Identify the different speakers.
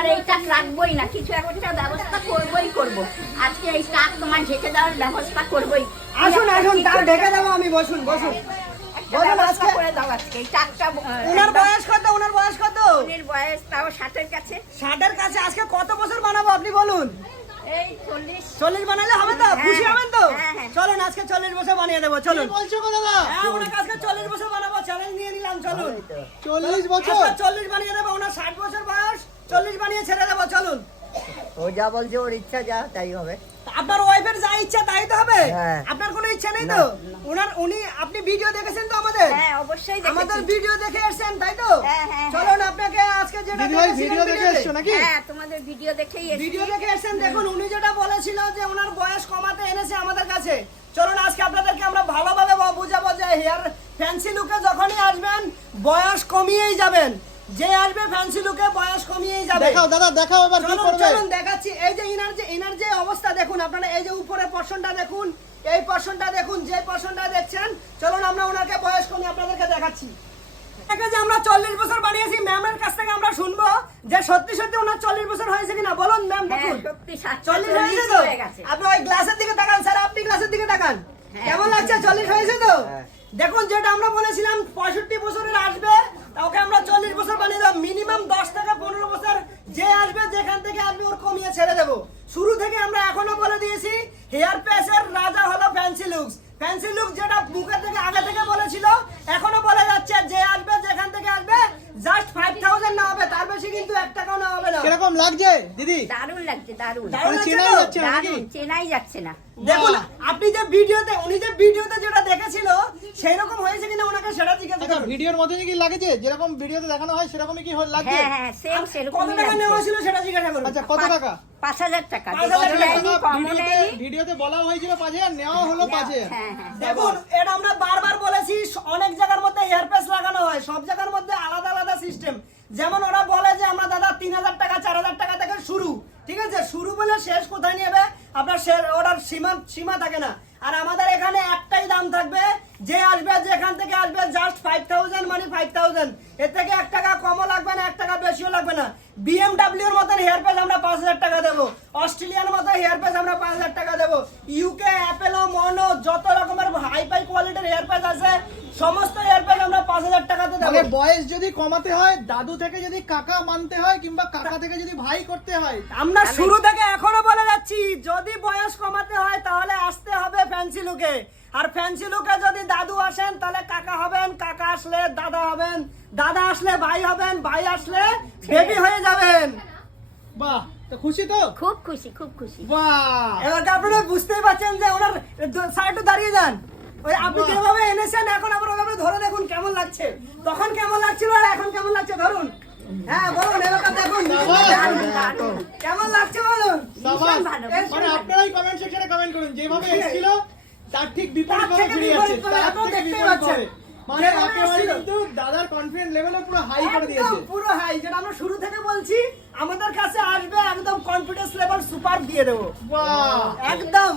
Speaker 1: তোমার এই টাক রাখবোই না কিছু একটা ব্যবস্থা করবোই করব। আজকে এই টাক তোমার ঢেকে দেওয়ার ব্যবস্থা করবোই।
Speaker 2: আসুন আসুন তার ঢেকে দেবো আমি বসুন বসুন।
Speaker 1: একটা
Speaker 2: বলুন আজকে-
Speaker 1: করে দাও আজকে এই টাকটা
Speaker 2: ওনার বয়স কত? ওনার বয়স কত?
Speaker 1: উনির বয়স তাও ষাটের কাছে।
Speaker 2: ষাটের কাছে? আজকে কত বছর বানাবো আপনি বলুন?
Speaker 1: এই চল্লিশ।
Speaker 2: চল্লিশ বানালে হবে তো?
Speaker 1: হ্যাঁ,
Speaker 2: খুশি হবেন তো?
Speaker 1: হ্যাঁ, হ্যাঁ।
Speaker 2: চলুন আজকে চল্লিশ বছর বানিয়ে দেবো চলুন।
Speaker 3: বলছো গো দাদা?
Speaker 2: হ্যাঁ ওনাকে আজকে চল্লিশ বছর বানাবো চ্যালেঞ্জ নিয়ে নিলাম চলুন।
Speaker 3: চল্লিশ বছর?
Speaker 2: চল্লিশ বানিয়ে দেবো ওনার ষাট বছর বয়স। চল্লিশ বানিয়ে ছেড়ে দেবো চলুন।
Speaker 4: ও যা বলছে ওর ইচ্ছা যা তাই হবে।
Speaker 2: আপনার ওয়াইফের যা ইচ্ছা তাই তো হবে?
Speaker 4: হ্যাঁ।
Speaker 2: আপনার কোনো ইচ্ছা নেই তো? ওনার উনি আপনি ভিডিও দেখেছেন তো আমাদের?
Speaker 1: হ্যাঁ অবশ্যই
Speaker 2: আমাদের ভিডিও দেখে এসেছেন তাই তো?
Speaker 1: হ্যাঁ, হ্যাঁ।
Speaker 2: চলুন আপনাকে আজকে যেটা দেখেছিলেন
Speaker 3: ভিডিও দেখে
Speaker 2: ভিডিওতে।
Speaker 3: নাকি?
Speaker 1: হ্যাঁ তোমাদের ভিডিও দেখেই এসেছি।
Speaker 2: ভিডিও দেখে এসেছেন দেখুন উনি যেটা বলেছিল যে ওনার বয়স কমাতে এনেছে আমাদের কাছে। চলুন আজকে আপনাদেরকে আমরা ভালোভাবে বুঝাবো যে হেয়ার ফ্যান্সি লুকে যখনই আসবেন বয়স কমিয়েই যাবেন। যে আসবে ফ্যান্সি লুকে বয়স কমিয়েই যাবে।
Speaker 3: দেখাও দাদা দেখাও এবার কি করবে।
Speaker 2: চলুন দেখাচ্ছি। এই যে ইনার যে ইনার যে অবস্থা দেখুন আপনারা এই যে উপরের পর্শনটা দেখুন এই পর্শনটা দেখুন যে পর্শনটা দেখছেন চলুন আমরা ওনাকে বয়স কমিয়ে আপনাদেরকে দেখাচ্ছি। এটাকে যে আমরা চল্লিশ বছর বানিয়েছি ম্যামের কাছ থেকে আমরা শুনব যে সত্যি সত্যি ওনার চল্লিশ বছর হয়েছে কিনা। বলুন ম্যাম দেখুন। চল্লিশ হয়েছে তো? আপনি ওই গ্লাসের দিকে তাকান স্যার আপনি গ্লাসের দিকে তাকান।
Speaker 1: হ্যাঁ।
Speaker 2: কেমন লাগছে? চল্লিশ হয়েছে তো?
Speaker 4: হ্যাঁ।
Speaker 2: দেখুন যেটা আমরা বলেছিলাম পঁয়ষট্টি বছরের আসবে তা ওকে আমরা চল্লিশ মিনিমাম দশ থেকে পনেরো বছর যে আসবে, যেখান থেকে আমি ওর কমিয়ে ছেড়ে দেবো। শুরু থেকে আমরা এখনও বলে দিয়েছি, হেয়ার প্যাসের রাজা হলো ফ্যান্সি লুকস। ফ্যান্সি লুক যেটা মুখের থেকে আগে থেকে বলেছিল, এখনও বলে যাচ্ছে যে আসবে যেখান থেকে আসবে জাস্ট ফাইভ থাউজেন্ড না হবে তার বেশি কিন্তু এক টাকাও না হবে না
Speaker 3: কীরকম লাগছে দিদি।
Speaker 1: দারুণ লাগছে দারুণ।
Speaker 2: দারুণ
Speaker 3: চেনাই যাচ্ছে না
Speaker 1: দারুণ চেনাই যাচ্ছে না।
Speaker 2: দেখুন আপনি যে ভিডিওতে উনি যে ভিডিওতে যেটা দেখেছিল সেই রকম হয়েছে কিনা ওনাকে সেটা জিজ্ঞাসা
Speaker 3: আচ্ছা
Speaker 2: করুন।
Speaker 3: ভিডিওর মধ্যে কি লাগছে? যেরকম ভিডিওতে দেখানো হয় সেরকমই কি লাগছে?
Speaker 1: হ্যাঁ হ্যাঁ সেম সেরকম
Speaker 2: কত টাকা নেওয়া ছিল সেটা জিজ্ঞাসা করুন।
Speaker 3: আচ্ছা কত টাকা?
Speaker 1: পাঁচ হাজার টাকা।
Speaker 3: ভিডিওতে ভিডিওতে বলা হয়েছিল পাঁচ হাজার নেওয়া হলো পাঁচ হাজার।
Speaker 1: হ্যাঁ হ্যাঁ।
Speaker 2: দেখুন এটা আমরা বারবার বলেছি অনেক জায়গার মধ্যে এয়ারপেস লাগানো হয় সব জায়গার মধ্যে আলাদা আলাদা সিস্টেম যেমন ওরা বলে যে আমরা দাদা তিন হাজার টাকা চার হাজার টাকা থেকে শুরু ঠিক আছে শুরু বলে শেষ কোথায় নেবে আপনার ওটার সীমা সীমা থাকে না। আর আমাদের এখানে একটাই দাম থাকবে, যে আসবে যেখান থেকে আসবে জাস্ট ফাইভ থাউজেন্ড মানে ফাইভ থাউজেন্ড এর থেকে এক টাকা কমও লাগবে না, এক টাকা বেশিও লাগবে না। বিএমডাব্লিউর মতন হেয়ার প্যাচ আমরা পাঁচ হাজার টাকা দেবো। অস্ট্রেলিয়ান মতো হেয়ার প্যাচ আমরা পাঁচ হাজার টাকা দেবো। ইউকে অ্যাপেলো মনো যত রকমের হাই ফাই কোয়ালিটির হেয়ার প্যাচ আছে, সমস্ত হেয়ার প্যাচ আমরা পাঁচ হাজার টাকাতে দেবো
Speaker 3: মানে বয়স যদি কমাতে হয় দাদু থেকে যদি কাকা মানতে হয় কিংবা কাকা থেকে যদি ভাই করতে হয়
Speaker 2: আমরা শুরু থেকে এখনও বলে যাচ্ছি যদি বয়স কমাতে হয় তাহলে আসতে হবে ফ্যান্সি লুকে। আর ফ্যান্সি লুকে যদি দাদু আসেন তাহলে কাকা হবেন কাকা আসলে দাদা হবেন দাদা আসলে ভাই হবেন ভাই আসলে বেবি হয়ে যাবেন।
Speaker 3: বাহ তো খুশি তো?
Speaker 1: খুব খুশি খুব খুশি।
Speaker 3: বাহ।
Speaker 2: এবার আপনারা বুঝতেই পারছেন যে ওনার সাইডে দাঁড়িয়ে যান? ওই আপনি যেভাবে এনেছেন এখন আবার ওভাবে ধরে দেখুন লাগছে তখন কেমন লাগছিল আর এখন কেমন লাগছে ধরুন? হ্যাঁ বলুন দেখুন। কেমন লাগছে বলুন?
Speaker 3: মানে আপনারাই কমেন্ট সেকশনে কমেন্ট করুন। যেভাবে এসেছিল তার ঠিক বিপরীত ভাবে ফিরে যাচ্ছে তার থেকে বিপরীত ভাবে। মানে একেবারে কিন্তু দাদার কনফিডেন্স লেভেলে পুরো হাই করে দিয়েছে।
Speaker 2: পুরো হাই যেটা আমরা শুরু থেকে বলছি আমাদের কাছে আসবে একদম কনফিডেন্স লেভেল সুপার দিয়ে দেবো। একদম।